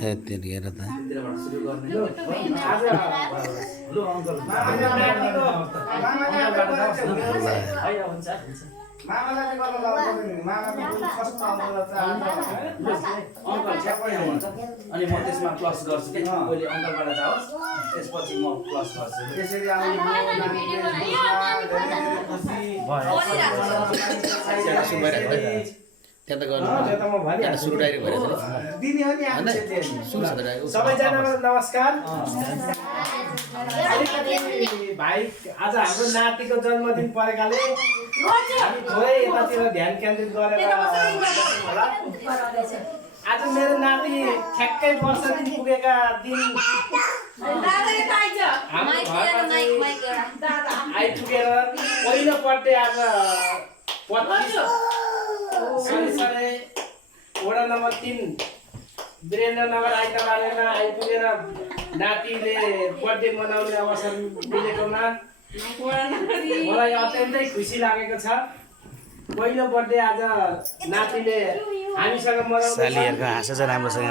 त्यतिखेर त मामालाई गर्न लाउँदैन मामाको फर्स्ट आउँदा अनि म त्यसमा प्लस गर्छु कि पहिले अङ्कलबाट जाओस् त्यसपछि म प्लस गर्छु त्यसरी आउने त्यहाँ त गर्नु त्यहाँ सुरु डाइरेक्ट भइरहेछ दिने हो नि हामी सुरु छ त डाइरेक्ट सबैजनालाई नमस्कार भाइ आज हाम्रो नातिको जन्मदिन परेकाले हामी थोरै यतातिर ध्यान केन्द्रित गरेर होला आज मेरो नाति ठ्याक्कै वर्ष दिन पुगेका दिन आइपुगेर पहिलो बर्थडे आज 25 साढे वडा नम्बर 3 वीरेन्द्रनगर आइतबारमा आइपुगेर नातिले बर्थडे मनाउने अवसर मिलेकोमा मलाई अत्यन्तै खुसी लागेको छ। पहिलो बर्थडे आज नातिले हामीसँग मनाउँछ। सालीहरुको हाँसो चाहिँ राम्रोसँग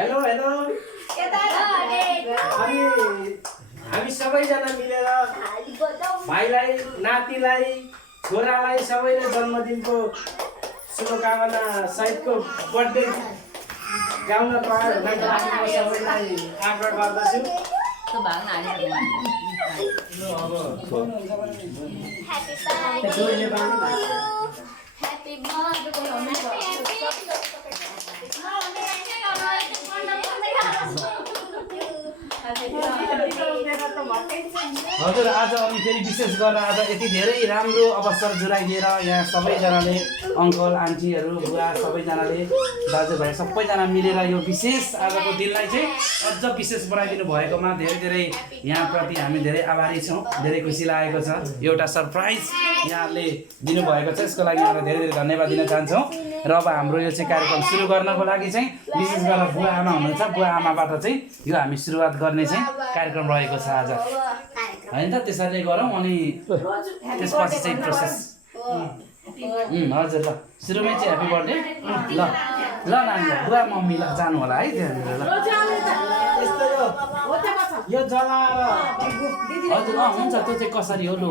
हेलो हेलो अनि हामी सबैजना मिलेर भाइलाई नातिलाई छोरालाई सबैले जन्मदिनको शुभकामना सहितको बर्थडे गाउन पाएको सबैलाई आग्रह गर्दछु। हजुर आज अनि फेरि विशेष गरेर आज यति धेरै राम्रो अवसर जुराइदिएर यहाँ सबैजनाले अङ्कल आन्टीहरू बुवा सबैजनाले दाजुभाइ सबैजना मिलेर यो विशेष आजको दिनलाई चाहिँ अझ विशेष बनाइदिनु भएकोमा धेरै धेरै यहाँप्रति हामी धेरै आभारी छौँ। धेरै खुसी लागेको छ। एउटा सरप्राइज यहाँले दिनुभएको छ, यसको लागि यहाँलाई धेरै धेरै धन्यवाद दिन चाहन्छौँ। र अब हाम्रो यो चाहिँ कार्यक्रम सुरु गर्नको लागि चाहिँ विशेष गरेर बुवा आमा हुनुहुन्छ, बुवा आमाबाट चाहिँ यो हामी सुरुवात गर्ने चाहिँ कार्यक्रम रहेको छ आज, होइन त? त्यसरी गरौँ अनि त्यसपछि चाहिँ प्रोसेस। हजुर ल सुरुमै चाहिँ ह्याप्पी बर्थडे। ल ल नानी बुवा मम्मी ल जानु होला है त्यहाँनिर ल। यो जलाएर हजुर हुन्छ, त्यो चाहिँ कसरी हो लु